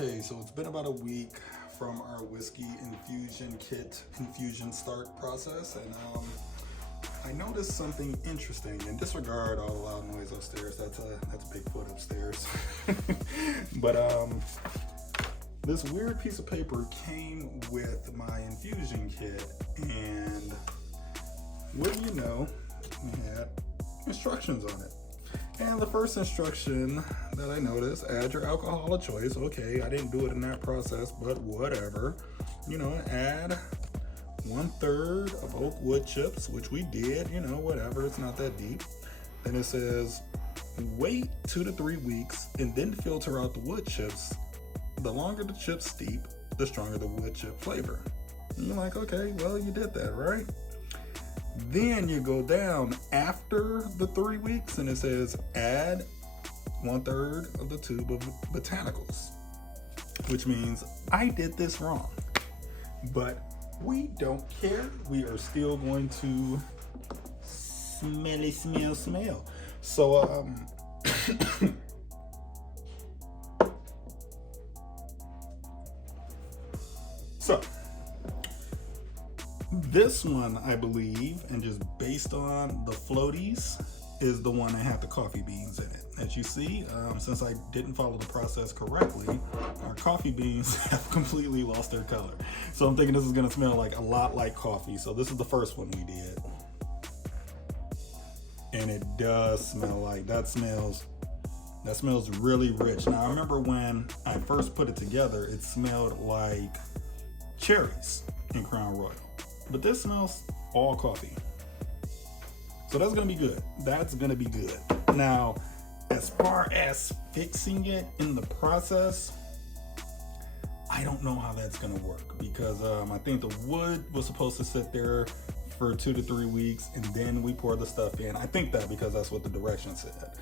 Okay, so it's been about a week from our whiskey infusion kit infusion start process, and I noticed something interesting. And disregard all the loud noise upstairs. That's Bigfoot upstairs. But this weird piece of paper came with my infusion kit, and what do you know? It had instructions on it. And the first instruction that I noticed, add your alcohol of choice. Okay, I didn't do it in that process, but whatever. You know, add 1/3 of oak wood chips, which we did, you know, whatever, it's not that deep. Then it says, wait 2 to 3 weeks and then filter out the wood chips. The longer the chips steep, the stronger the wood chip flavor. And you're like, okay, well, you did that, right? Then you go down after the 3 weeks and it says add 1/3 of the tube of botanicals, which means I did this wrong, but we don't care. We are still going to smell. So so this one, I believe, and just based on the floaties, is the one that had the coffee beans in it. As you see, since I didn't follow the process correctly, our coffee beans have completely lost their color. So I'm thinking this is gonna smell like a lot like coffee. So this is the first one we did. And it does smell like, that smells really rich. Now I remember when I first put it together, it smelled like cherries in Crown Royal. But this smells all coffee. So that's gonna be good. That's gonna be good. Now, as far as fixing it in the process, I don't know how that's gonna work, because I think the wood was supposed to sit there for 2 to 3 weeks and then we pour the stuff in. I think that because that's what the directions said.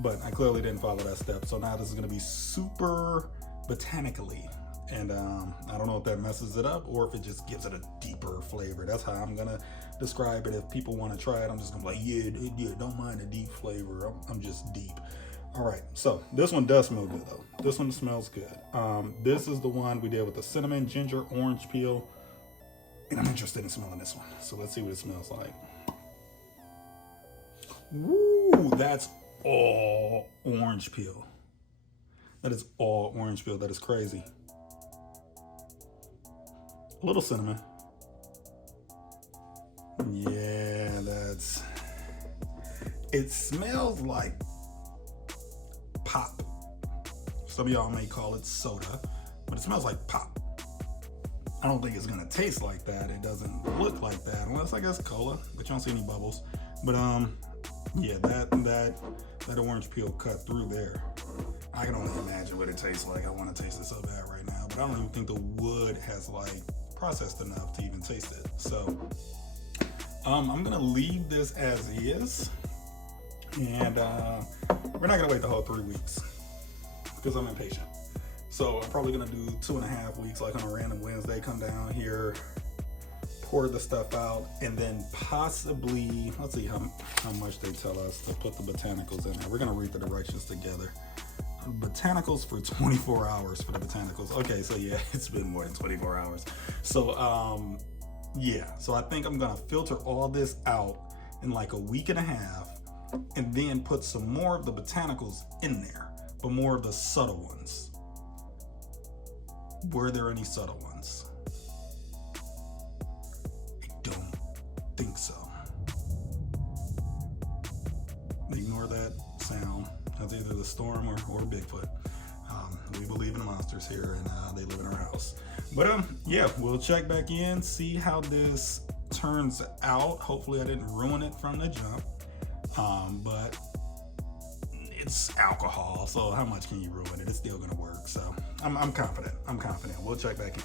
But I clearly didn't follow that step. So now this is gonna be super botanically. And I don't know if that messes it up or if it just gives it a deeper flavor. That's how I'm gonna describe it. If people want to try it, I'm just gonna be like, yeah, don't mind the deep flavor. I'm just deep. All right, so this one does smell good though. This one smells good. This is the one we did with the cinnamon, ginger, orange peel, and I'm interested in smelling this one. So let's see what it smells like. Woo, that's all orange peel. That is all orange peel. That is crazy. A little cinnamon. Yeah, it smells like pop. Some of y'all may call it soda, but it smells like pop. I don't think it's gonna taste like that. It doesn't look like that, unless I guess cola, but you don't see any bubbles. But yeah, that orange peel cut through there. I can only imagine what it tastes like. I want to taste it so bad right now, but I don't even think the wood has like processed enough to even taste it. So I'm gonna leave this as is, and we're not gonna wait the whole 3 weeks because I'm impatient. So I'm probably gonna do 2.5 weeks, like on a random Wednesday, come down here, pour the stuff out, and then possibly, let's see how much they tell us to put the botanicals in there. We're gonna read the directions together. Botanicals for 24 hours for the botanicals. Okay, so yeah, it's been more than 24 hours. So yeah, so I think I'm gonna filter all this out in like a week and a half, and then put some more of the botanicals in there, but more of the subtle ones. Were there any subtle ones? I don't think so. Ignore that sound. That's either the storm or Bigfoot. We believe in monsters here, and they live in our house. But yeah, we'll check back in, see how this turns out. Hopefully I didn't ruin it from the jump. But it's alcohol, so how much can you ruin it? It's still gonna work. So I'm confident. We'll check back in.